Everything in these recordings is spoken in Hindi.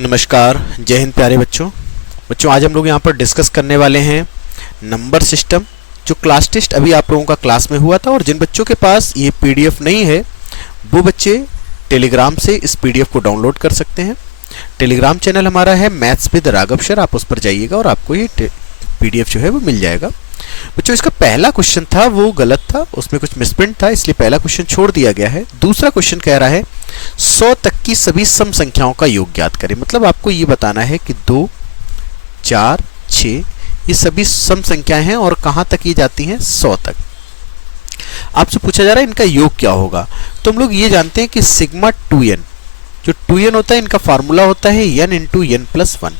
नमस्कार, जय हिंद प्यारे बच्चों आज हम लोग यहाँ पर डिस्कस करने वाले हैं नंबर सिस्टम। जो क्लास टेस्ट अभी आप लोगों का क्लास में हुआ था और जिन बच्चों के पास ये पीडीएफ नहीं है वो बच्चे टेलीग्राम से इस पीडीएफ को डाउनलोड कर सकते हैं। टेलीग्राम चैनल हमारा है मैथ्स विद राघव सर, आप उस पर जाइएगा और आपको ये पीडीएफ जो है वो मिल जाएगा। बच्चों इसका पहला क्वेश्चन था वो गलत था, उसमें कुछ मिसप्रिंट था, इसलिए पहला क्वेश्चन छोड़ दिया गया है। दूसरा क्वेश्चन कह रहा है 100 तक की सभी सम संख्याओं का योग ज्ञात करें। मतलब आपको ये बताना है कि 2, 4, 6 ये सभी सम संख्याएं हैं और कहां तक ये जाती हैं 100 तक। आपसे पूछा जा रहा है इनका योग क्या होगा। तो हम लोग ये जानते हैं कि सिग्मा 2n, जो 2n होता है इनका फार्मूला होता है n इंटू n प्लस 1।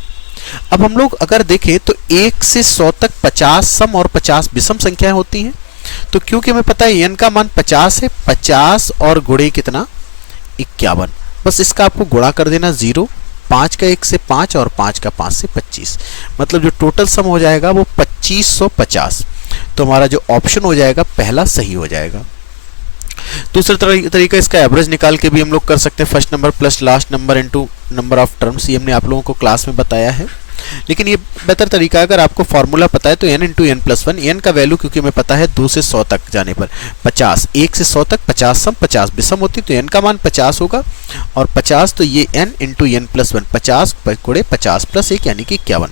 अब हम लोग अगर देखें तो 1 से 100 तक 50 सम और 50 विषम संख्याएं होती हैं। तो क्योंकि हमें पता है n का मान 50 है, 50 और गुणे कितना 51, बस इसका आपको गुणा कर देना 0, 5 का 1 से 5 और 5 का 5 से 25, मतलब जो टोटल सम हो जाएगा वो 2550। तो हमारा जो ऑप्शन हो जाएगा पहला सही हो जाएगा। दूसरा तरीका इसका एवरेज निकाल के भी हम लोग कर सकते हैं, first number plus last number into number of terms. ये हमने आप लोगों को क्लास में बताया है, लेकिन ये बेहतर तरीका अगर आपको फॉर्मूला पता है तो n into n plus 1। n का वैल्यू क्योंकि हमें पता है 2 से 100 तक जाने पर 50, 1 से 100 तक 50 सम 50 विषम होती, तो n का मान 50 होगा और 50 तो ये n इंटू n प्लस 1, 50 गुणे 50 प्लस 1 यानी कि 51।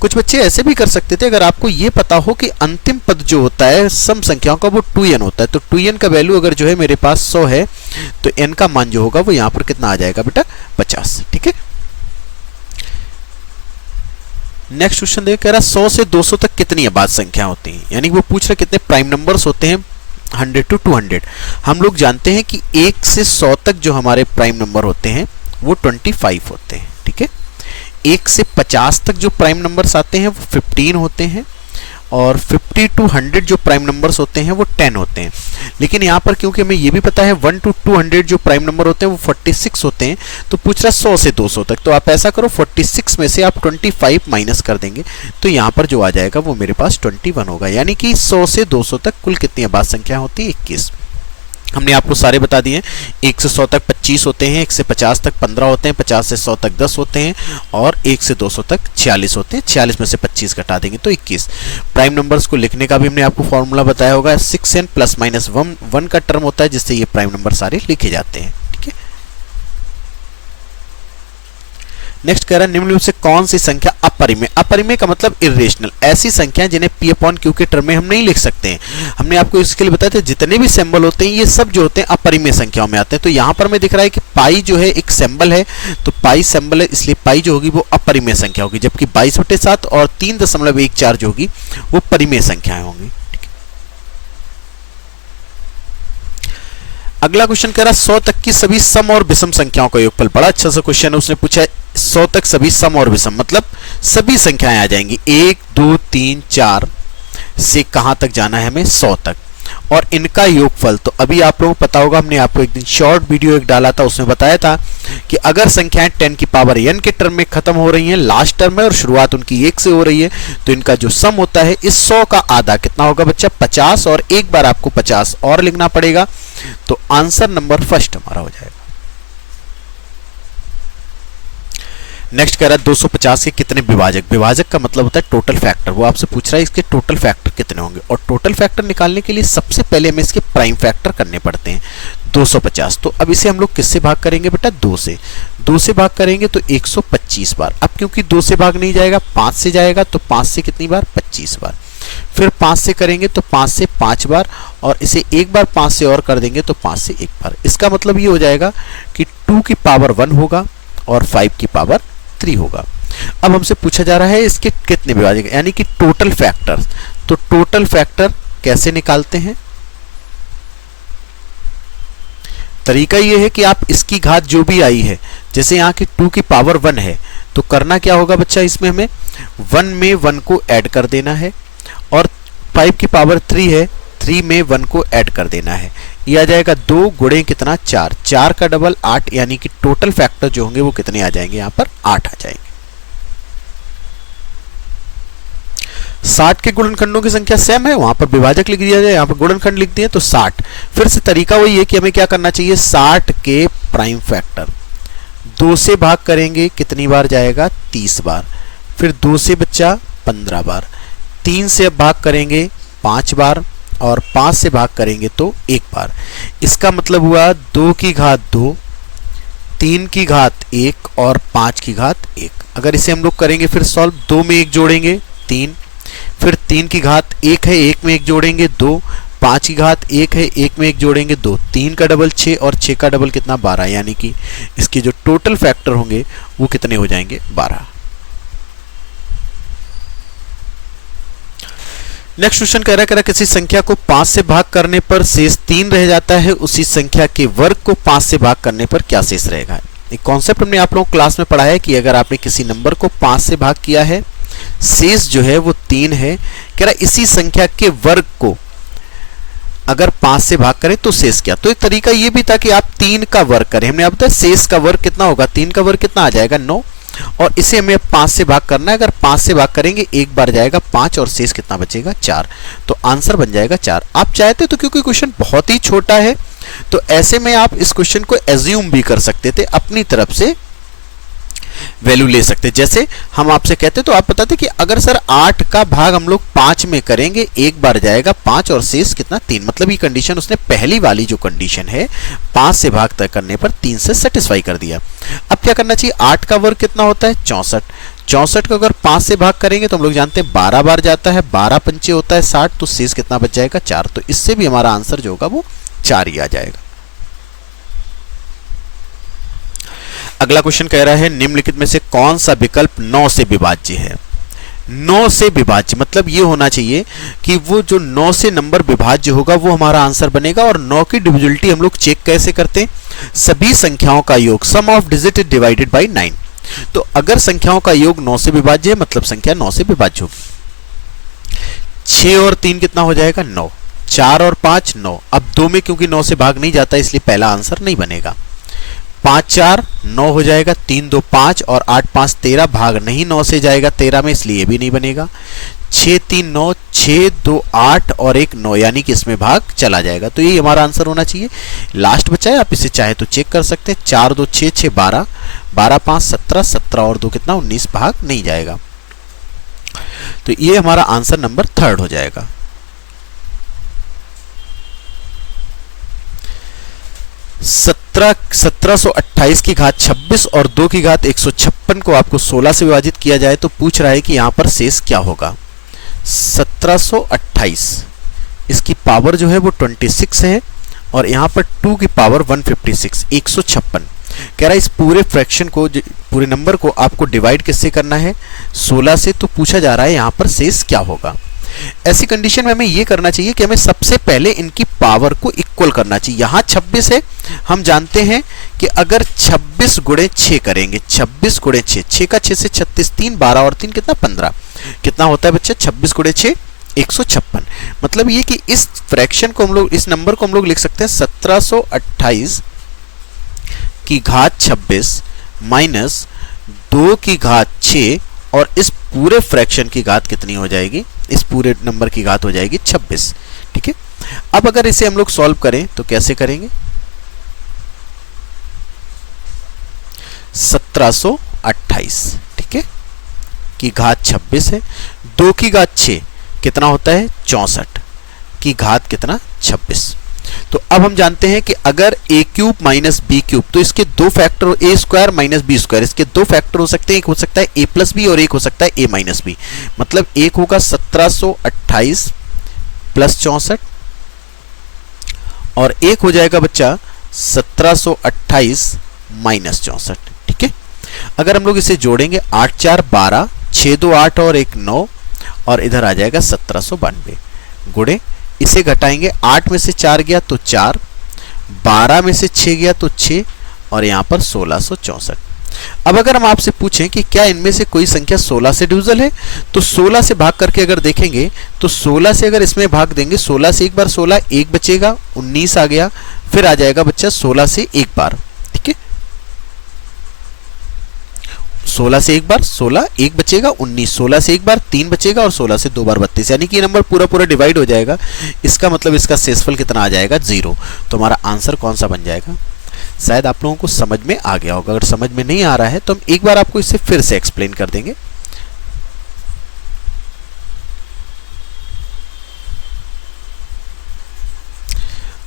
कुछ बच्चे ऐसे भी कर सकते थे, अगर आपको ये पता हो कि अंतिम पद जो होता है सम संख्याओं का वो 2n होता है, तो 2n का वैल्यू अगर जो है मेरे पास 100 है तो n का मान जो होगा वो यहाँ पर कितना आ जाएगा बेटा 50। ठीक है, नेक्स्ट क्वेश्चन देखिए, कह रहा 100 से 200 तक कितनी अभाज्य संख्या होती हैं, यानी वो पूछ रहा कितने प्राइम नंबर्स होते हैं 100 to 200। हम लोग जानते हैं कि 1 से 100 तक जो हमारे प्राइम नंबर होते हैं वो 25 होते हैं। ठीक है, 1 से 50 तक जो प्राइम नंबर्स आते हैं वो 15 होते हैं और 50 to 100 जो प्राइम नंबर्स होते हैं वो 10 होते हैं। लेकिन यहाँ पर क्योंकि हमें ये भी पता है 1 to 200 जो प्राइम नंबर होते हैं वो 46 होते हैं, तो पूछ रहा 100 से 200 तक। तो आप ऐसा करो 46 में से आप 25 माइनस कर देंगे तो यहाँ पर जो आ जाएगा वो मेरे पास 21 होगा। यानी कि 100 से 200 तक कुल कितनी अभाज्य संख्या होती है 21। हमने आपको सारे बता दिए। 1 से 100 तक 25 होते हैं, 1 से 50 तक 15 होते हैं, 50 से 100 तक 10 होते हैं और 1 से 200 तक 46 होते हैं। 46 में से 25 घटा देंगे तो 21। प्राइम नंबर्स को लिखने का भी हमने आपको फॉर्मूला बताया होगा, 6n प्लस माइनस 1 का टर्म होता है जिससे ये प्राइम नंबर सारे लिखे जाते हैं। नेक्स्ट कह रहा है निम्नलिखित से कौन सी संख्या अपरिमेय। अपरिमेय का मतलब इरेशनल, ऐसी संख्याएं जिन्हें p अपॉन q के टर्म में हम नहीं लिख सकते हैं। हमने आपको इसके लिए बताया था जितने भी सिंबल होते हैं ये सब जो होते हैं अपरिमेय संख्याओं में आते हैं। तो यहाँ पर हमें दिख रहा है कि पाई जो है एक सिंबल है, तो पाई सिंबल है इसलिए पाई जो होगी वो अपरिमेय संख्या होगी, जबकि 22/7 और 3.14 जो होगी वो परिमेय संख्याएं होंगी। अगला क्वेश्चन कह रहा 100 तक की सभी सम और विषम संख्याओं का योगफल। बड़ा अच्छा सा क्वेश्चन है, उसने पूछा 100 तक सभी सम और विषम, मतलब सभी संख्याएं आ जाएंगी 1, 2, 3, 4 से कहां तक जाना है हमें 100 तक और इनका योगफल। तो अभी आप लोगों को पता होगा, हमने आपको एक दिन शॉर्ट वीडियो एक डाला था, उसमें बताया था कि अगर संख्याएं 10 की पावर n के टर्म में खत्म हो रही हैं लास्ट टर्म में और शुरुआत उनकी 1 से हो रही है तो इनका जो सम होता है इस 100 का आधा कितना होगा बच्चा 50, और एक बार आपको 50 और लिखना पड़ेगा, तो आंसर नंबर फर्स्ट हमारा हो जाएगा। नेक्स्ट कह रहा है 250 के कितने विभाजक। विभाजक का मतलब होता है टोटल फैक्टर, वो आपसे पूछ रहा है इसके टोटल फैक्टर कितने होंगे, और टोटल फैक्टर निकालने के लिए सबसे पहले हमें इसके प्राइम फैक्टर करने पड़ते हैं 250। तो अब इसे हम लोग किससे भाग करेंगे बेटा 2 से। 2 से भाग करेंगे तो 125 बार। अब क्योंकि 2 से भाग नहीं जाएगा 5 से जाएगा, तो 5 से कितनी बार 25 बार। फिर 5 से करेंगे तो 5 से 5 बार, और इसे एक बार 5 से और कर देंगे तो 5 से 1 बार। इसका मतलब ये हो जाएगा कि 2 की पावर 1 होगा और 5 की पावर 3 होगा। अब हमसे पूछा जा रहा है इसके कितने विभाजक, यानी कि टोटल फैक्टर। तो टोटल फैक्टर कैसे निकालते हैं, तरीका ये है कि आप इसकी घात जो भी आई है, जैसे यहाँ की 2 की पावर 1 है तो करना क्या होगा बच्चा, इसमें हमें 1 में 1 को ऐड कर देना है, और 5 की पावर 3 है 3 में 1 को ऐड कर देना है। ये आ जाएगा 2 गुणे कितना 4, 4 का डबल 8, यानी कि टोटल फैक्टर जो होंगे वो कितने आ जाएंगे यहाँ पर 8 आ जाएंगे। 60 के गुणनखंडों की संख्या सेम है, वहां पर विभाजक लिख दिया जाए, यहाँ पर गुणनखंड लिख दिए तो 60। फिर से तरीका वही है कि हमें क्या करना चाहिए 60 के प्राइम फैक्टर, 2 से भाग करेंगे कितनी बार जाएगा, 30 बार। फिर 2 से बच्चा 15 बार। 3 से अब भाग करेंगे 5 बार और 5 से भाग करेंगे तो 1 बार। इसका मतलब हुआ 2 की घात 2, 3 की घात 1 और 5 की घात 1। अगर इसे हम लोग करेंगे फिर सॉल्व, 2 में 1 जोड़ेंगे 3, फिर 3 की घात 1 है, 1 में 1 जोड़ेंगे 2, 5 की घात 1 है, 1 में 1 जोड़ेंगे 2, 3 का डबल 6 और 6 का डबल कितना, 12। यानी कि इसके जो टोटल फैक्टर होंगे वो कितने हो जाएंगे, 12। नेक्स्ट क्वेश्चन कह रहा है किसी संख्या को 5 से भाग करने पर शेष 3 रह जाता है, उसी संख्या के वर्ग को 5 से भाग करने पर क्या शेष रहेगा। एक कॉन्सेप्ट हमने आप लोगों को क्लास में पढ़ा है कि अगर आपने किसी नंबर को 5 से भाग किया है, शेष जो है वो 3 है, कह रहा इसी संख्या के वर्ग को अगर 5 से भाग करें तो शेष क्या। तो एक तरीका ये भी था कि आप 3 का वर्ग करें। हमने आप बताया शेष का वर्ग कितना होगा, 3 का वर्ग कितना आ जाएगा, 9, और इसे हमें 5 से भाग करना है। अगर 5 से भाग करेंगे एक बार जाएगा 5 और शेष कितना बचेगा, 4। तो आंसर बन जाएगा 4। आप चाहते तो, क्योंकि क्वेश्चन बहुत ही छोटा है, तो ऐसे में आप इस क्वेश्चन को एज्यूम भी कर सकते थे, अपनी तरफ से वैल्यू ले सकते। जैसे हम आपसे कहते तो आप बताते कि अगर सर 8 का भाग हम लोग 5 में करेंगे, एक बार जाएगा 5 और शेष कितना, 3। मतलब ये कंडीशन उसने पहली वाली जो कंडीशन है 5 से भाग तय करने पर 3 से सेटिस्फाई कर दिया। अब क्या करना चाहिए, 8 का वर्ग कितना होता है, 64। 64 को अगर 5 से भाग करेंगे तो हम लोग जानते हैं 12 बार जाता है, 12 पंचे होता है 60, तो शेष कितना बच जाएगा, 4। तो इससे भी हमारा आंसर जो होगा वो 4 ही आ जाएगा। अगला क्वेश्चन कह रहा है निम्नलिखित में से कौन सा विकल्प 9 से विभाज्य है। 9 से विभाज्य मतलब ये होना चाहिए कि वो जो 9 से नंबर विभाज्य होगा वो हमारा आंसर बनेगा। और 9 की डिविजिबिलिटी हम लोग चेक कैसे करते हैं, सभी संख्याओं का योग, sum of digit is divided by 9। तो अगर संख्याओं का योग 9 से विभाज्य है मतलब संख्या 9 से विभाज्य होगी। 6 और 3 कितना हो जाएगा, 9। 4 और 5 9। अब 2 में क्योंकि 9 से भाग नहीं जाता इसलिए पहला आंसर नहीं बनेगा। 5 4 9 हो जाएगा, 3 2 5 और 8 5 13, भाग नहीं 9 से जाएगा 13 में, इसलिए भी नहीं बनेगा। 6 3 9, 6 2 8 और 1 9, यानी कि इसमें भाग चला जाएगा। तो ये हमारा आंसर होना चाहिए। लास्ट बचा है, आप इसे चाहे तो चेक कर सकते हैं। 4 2 6 6 12, 12 5 17, 17 और 2 कितना 19, भाग नहीं जाएगा। तो ये हमारा आंसर नंबर 3 हो जाएगा। सत्रह 1728 की घात 26 और 2 की घात 156 को आपको 16 से विभाजित किया जाए तो पूछ रहा है कि यहां पर शेष क्या होगा। 1728 इसकी पावर जो है वो 26 है और यहां पर 2 की पावर 156, 156। कह रहा है इस पूरे फ्रैक्शन को, पूरे नंबर को आपको डिवाइड किससे करना है, 16 से। तो पूछा जा रहा है यहां पर शेष क्या होगा। ऐसी कंडीशन में हमें यह करना चाहिए कि हमें सबसे पहले इनकी पावर को इक्वल करना चाहिए। यहां 26 है, हम जानते हैं कि अगर 26 गुणे 6 करेंगे, 26 गुणे 6, 6 का 6 से 36, 3 12 और 3 कितना 15, कितना होता है बच्चा 26 गुणे 6 156। मतलब ये कि इस फ्रैक्शन को हम लोग, इस नंबर को हम लोग लिख सकते हैं 1728 की घात 26 माइनस 2 की घात 6 और इस पूरे फ्रैक्शन की घात कितनी हो जाएगी, इस पूरे नंबर की घात हो जाएगी 26। ठीक है, अब अगर इसे हम लोग सॉल्व करें तो कैसे करेंगे, 1728 ठीक है की घात 26 है, 2 की घात 6 कितना होता है 64 की घात कितना 26। तो अब हम जानते हैं कि अगर a cube minus B cube, तो इसके दो factor, a square minus B square, इसके दो फैक्टर हो सकते हैं। एक हो सकता है a प्लस बी और एक हो सकता है a माइनस बी। मतलब एक होगा 1728 प्लस 64 और एक हो जाएगा बच्चा 1728 माइनस 64। ठीक है, अगर हम लोग इसे जोड़ेंगे 8 4 12, 6 2 8 और 1 9 और इधर आ जाएगा 1792 गुणे, इसे घटाएंगे 8 में से 4 गया तो 4, 12 में से 6 गया तो 6 और यहां पर 1664। अब अगर हम आपसे पूछें कि क्या इनमें से कोई संख्या 16 से डिविजिबल है, तो 16 से भाग करके अगर देखेंगे तो 16 से अगर इसमें भाग देंगे, 16 से एक बार 16 एक बचेगा 19 आ गया, फिर आ जाएगा बच्चा 16 से एक बार। ठीक है, 16 से एक बार 16 एक बचेगा 19, 16 से एक बार 3 बचेगा और 16 से दो बार 32, यानी कि ये नंबर पूरा पूरा डिवाइड हो जाएगा। इसका मतलब इसका शेषफल कितना आ जाएगा 0। तो हमारा आंसर कौन सा बन जाएगा शायद आप लोगों को समझ में आ गया होगा। अगर समझ में नहीं आ रहा है तो हम एक बार आपको इसे फिर से एक्सप्लेन कर देंगे।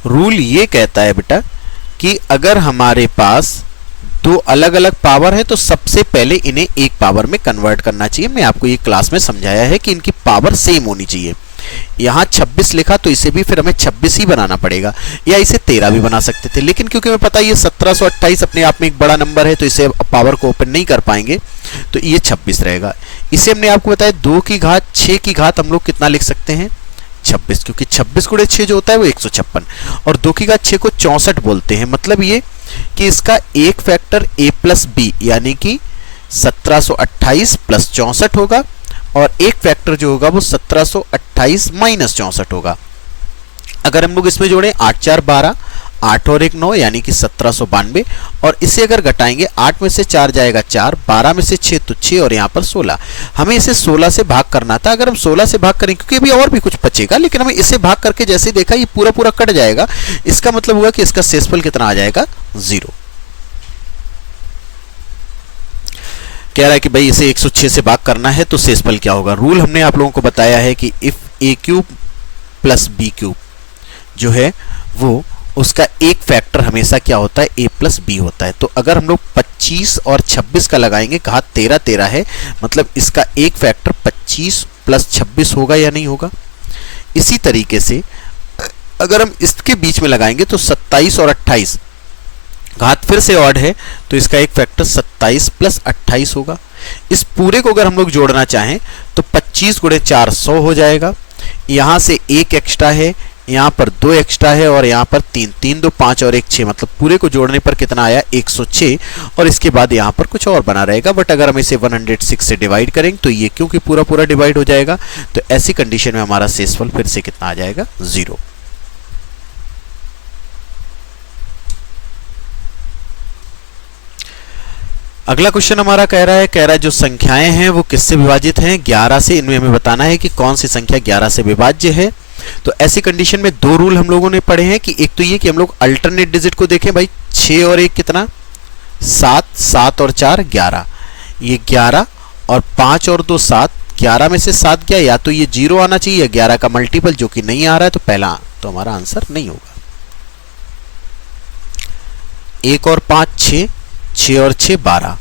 रूल ये कहता है बेटा कि अगर हमारे पास दो अलग अलग पावर है तो सबसे पहले इन्हें एक पावर में कन्वर्ट करना चाहिए। मैं आपको ये क्लास में समझाया है कि इनकी पावर सेम होनी चाहिए। यहाँ 26 लिखा तो इसे भी फिर हमें 26 ही बनाना पड़ेगा, या इसे 13 भी बना सकते थे, लेकिन क्योंकि हमें पता है ये 1728 अपने आप में एक बड़ा नंबर है तो इसे पावर को ओपन नहीं कर पाएंगे, तो ये 26 रहेगा। इसे हमने आपको बताया 2 की घात 6 की घात हम लोग कितना लिख सकते हैं 26, क्योंकि 26 गुणे 6 जो होता है वो 156, और 2 की घात 6 को 64 बोलते हैं। मतलब ये कि इसका एक फैक्टर a प्लस बी यानी कि 1728 प्लस 64 होगा, और एक फैक्टर जो होगा वो 1728 माइनस 64 होगा। अगर हम लोग इसमें जोड़ें 8 4 12, 8 और 1 9 यानी कि 1792, और इसे अगर घटाएंगे 8 में से 4 जाएगा 4, 12 में से 6 तो 6 और यहाँ पर 16। हमें इसे 16 से भाग करना था। अगर हम 16 से भाग करें, क्योंकि अभी और भी कुछ बचेगा, लेकिन हमें इसे भाग करके जैसे देखा ये पूरा पूरा कट जाएगा, इसका मतलब हुआ कि इसका शेषफल कितना आ जाएगा 0। कह रहा है कि भाई इसे 106 से भाग करना है तो शेषफल क्या होगा। रूल हमने आप लोगों को बताया है कि if a cube plus B cube जो है वो उसका एक फैक्टर हमेशा क्या होता है a प्लस बी होता है। तो अगर हम लोग 25 और 26 का लगाएंगे, कहा 13 13 है, मतलब इसका एक फैक्टर 25 प्लस 26 होगा या नहीं होगा। इसी तरीके से अगर हम इसके बीच में लगाएंगे तो 27 और 28, घात फिर से ऑड है तो इसका एक फैक्टर 27 प्लस 28 होगा। इस पूरे को अगर हम लोग जोड़ना चाहें तो 25 गुणे 4 100 हो जाएगा। यहाँ से एक एक्स्ट्रा है, यहाँ पर 2 एक्स्ट्रा है, और यहाँ पर 3 3 2 5 और 1 6, मतलब पूरे को जोड़ने पर कितना आया 106, और इसके बाद यहाँ पर कुछ और बना रहेगा। बट अगर हम इसे 106 से डिवाइड करेंगे तो ये क्योंकि पूरा पूरा डिवाइड हो जाएगा, तो ऐसी कंडीशन में हमारा शेषफल फिर से कितना आ जाएगा 0। अगला क्वेश्चन हमारा कह रहा है जो संख्याएं हैं वो किससे विभाजित हैं 11 से। इनमें हमें बताना है कि कौन सी संख्या 11 से विभाज्य है। तो ऐसी कंडीशन में दो रूल हम लोगों ने पढ़े हैं कि एक तो ये कि हम लोग अल्टरनेट डिजिट को देखें, भाई 6 और 1 कितना 7, 7 और 4 11, ये 11 और 5 और 2 7, 11 में से 7 गया, या तो ये 0 आना चाहिए या 11 का मल्टीपल जो कि नहीं आ रहा है, तो पहला तो हमारा आंसर नहीं होगा। 1 और 5 6, 6 और 6 12,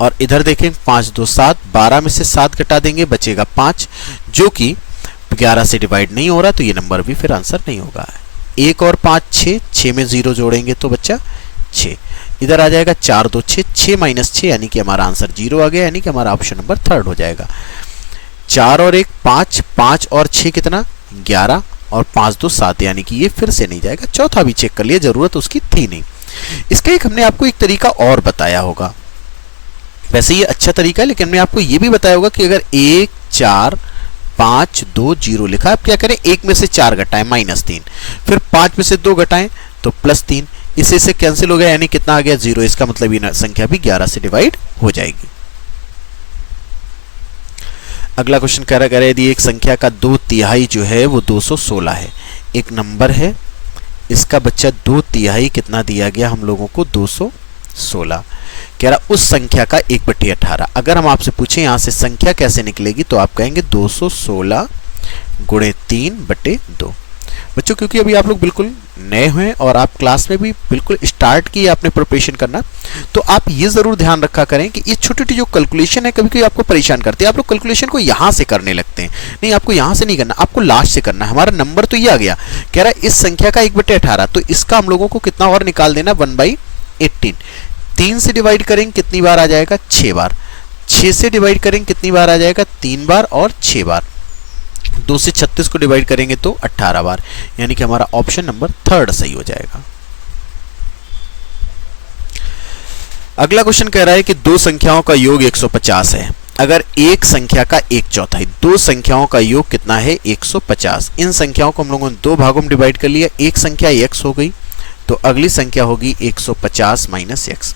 और इधर देखें 5 2 7, 12 में से 7 घटा देंगे बचेगा 5, जो कि 11 से डिवाइड नहीं हो रहा, तो ये नंबर भी फिर आंसर नहीं होगा। 1 और 5 6, 6 में 0 जोड़ेंगे तो बच्चा 6, इधर आ जाएगा 4 2 6, 6 माइनस 6 यानी कि हमारा आंसर 0 आ गया, यानी कि हमारा ऑप्शन नंबर 3 हो जाएगा। 4 और 1 5, 5 और 6 कितना 11, और 5 2 7 यानी कि ये फिर से नहीं जाएगा। चौथा भी चेक कर लिया, जरूरत उसकी थी नहीं। इसका एक हमने आपको एक तरीका और बताया होगा, वैसे ये अच्छा तरीका है, लेकिन हमने आपको ये भी बताया होगा कि अगर 1 4 5 2 0 लिखा, आप क्या करें 1 में से 4 घटाएं -3, फिर 5 में से 2 घटाएं तो +3, इससे से कैंसिल हो गया, यानी कितना आ गया 0। इसका मतलब ये संख्या भी 11 से डिवाइड हो जाएगी। अगला क्वेश्चन कह रहा है यदि एक संख्या का 2/3 जो है वो 216 है, एक नंबर है, इसका बच्चा 2/3 कितना दिया गया हम लोगों को 216, कह रहा उस संख्या का 1/18। अगर हम आपसे पूछें यहाँ से संख्या कैसे निकलेगी तो आप कहेंगे 216 गुणे 3/2। बच्चों क्योंकि अभी आप लोग बिल्कुल नए हैं और आप क्लास में भी बिल्कुल स्टार्ट किए आपने प्रिपरेशन करना, तो आप ये जरूर ध्यान रखा करें कि ये छोटी छोटी जो कैलकुलेशन है कभी कभी आपको परेशान करती है। आप लोग कैलकुलेशन को यहाँ से करने लगते हैं, नहीं आपको यहाँ से नहीं करना, आपको लास्ट से करना है। हमारा नंबर तो ये आ गया, कह रहा है इस संख्या का 1/18, तो इसका हम लोगों को कितना और निकाल देना 1/18। 3 से डिवाइड करेंगे कितनी बार आ जाएगा 6 बार, 6 से डिवाइड करेंगे कितनी बार आ जाएगा 3 बार और 6 बार, 2 से 36 को डिवाइड करेंगे तो 18 बार, यानी कि हमारा ऑप्शन नंबर 3 सही हो जाएगा। अगला क्वेश्चन कह रहा है कि दो संख्याओं का योग 150 है, अगर एक संख्या का 1/4, दो संख्याओं का योग कितना है 150। इन संख्याओं को हम लोगों ने दो भागों में डिवाइड कर लिया, एक संख्या x हो गई तो अगली संख्या होगी 150 माइनस x।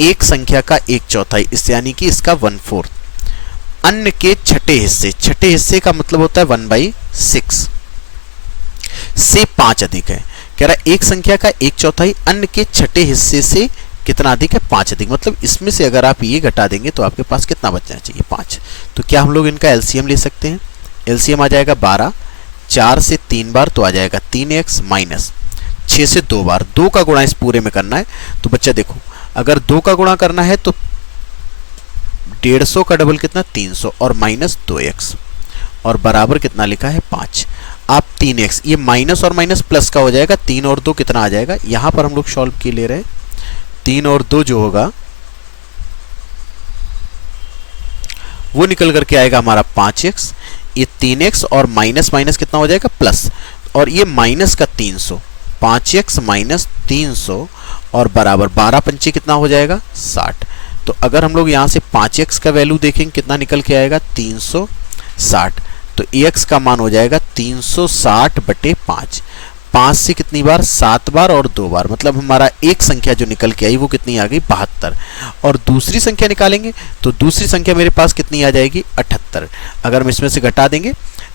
एक संख्या का 1/4 इससे यानी कि इसका 1/4, अन्य के छठे हिस्से, छठे हिस्से का मतलब होता है 1/6 से 5 अधिक है। कह रहा है एक संख्या का 1/4 अन्य के छठे हिस्से से कितना अधिक है, 5 अधिक। मतलब इसमें से अगर आप ये घटा देंगे तो आपके पास कितना बचना चाहिए, 5। तो क्या हम लोग इनका एलसीएम ले सकते हैं? एलसीएम आ जाएगा 12, 4 से 3 बार तो आ जाएगा 3x माइनस 6 से 2 बार, 2 का गुणा इस पूरे में करना है। तो बच्चा देखो, अगर 2 का गुणा करना है तो 150 का डबल कितना, 300 और माइनस 2x और बराबर कितना लिखा है, 5। आप 3x, ये माइनस और माइनस प्लस का हो जाएगा, 3 और 2 कितना आ जाएगा, यहां पर हम लोग सॉल्व किए ले रहे हैं। 3 और 2 जो होगा वो निकल करके आएगा हमारा 5x, ये 3x और माइनस माइनस कितना हो जाएगा, प्लस, और ये माइनस का 300, 5x माइनस 300 और बराबर 12 पंचे कितना हो जाएगा, 60। तो अगर हम लोग यहाँ से 5x का वैल्यू देखेंगे कितना निकल के आएगा, 360। तो ax का मान हो जाएगा 360/5। 5 से कितनी बार, 7 बार और 2 बार, मतलब हमारा एक संख्या जो निकल के आई वो कितनी आ गई, 72। और दूसरी संख्या निकालेंगे तो दूसरी संख्या मेरे पास कितनी आ जाएगी, 78। अगर हम इसमें से घटा देंगे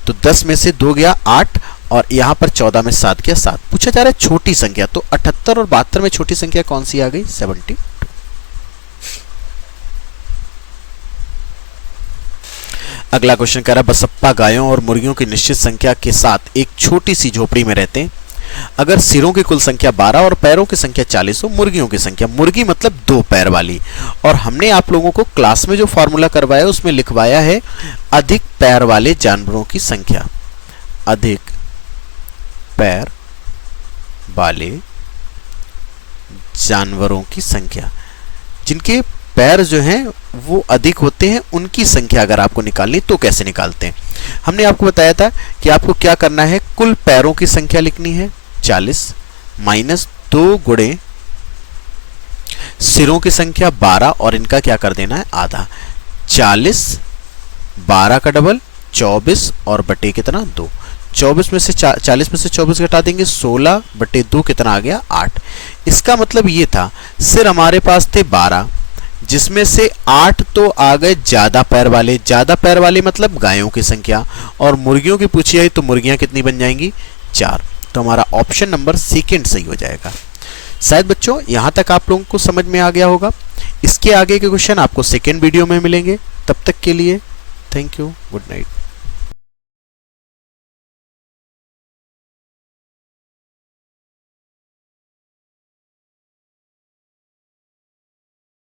तो 10 में से 2 गया 8 और यहाँ पर 14 में 7 गया 7। पूछा जा रहा है छोटी संख्या, तो 78 और 72 में छोटी संख्या कौन सी आ गई, 72। अगला क्वेश्चन कह रहा है बसप्पा गायों और मुर्गियों की निश्चित संख्या के साथ एक छोटी सी झोपड़ी में रहते हैं। अगर सिरों की कुल संख्या 12 और पैरों की संख्या 40 हो, मुर्गियों की संख्या, मुर्गी मतलब 2 पैर वाली, और हमने आप लोगों को क्लास में जो फॉर्मूला करवाया उसमें लिखवाया है अधिक पैर वाले जानवरों की संख्या, अधिक पैर वाले जानवरों की संख्या, जिनके पैर जो हैं वो अधिक होते हैं उनकी संख्या अगर आपको निकालनी तो कैसे निकालते हैं। हमने आपको बताया था कि आपको क्या करना है, कुल पैरों की संख्या लिखनी है 40 माइनस 2 गुणे सिरों की संख्या 12 और इनका क्या कर देना है, आधा। 40, 12 का डबल 24 और बटे कितना, 2। 24 में से 40 में से 24 घटा देंगे, 16/2 कितना आ गया, 8। इसका मतलब ये था सिर हमारे पास थे 12, जिसमें से 8 तो आ गए ज्यादा पैर वाले, ज्यादा पैर वाले मतलब गायों की संख्या, और मुर्गियों की पूछी है तो मुर्गियां कितनी बन जाएंगी, 4। तो हमारा ऑप्शन नंबर सेकंड सही हो जाएगा। शायद बच्चों यहां तक आप लोगों को समझ में आ गया होगा। इसके आगे के क्वेश्चन आपको सेकंड वीडियो में मिलेंगे। तब तक के लिए थैंक यू, गुड नाइट।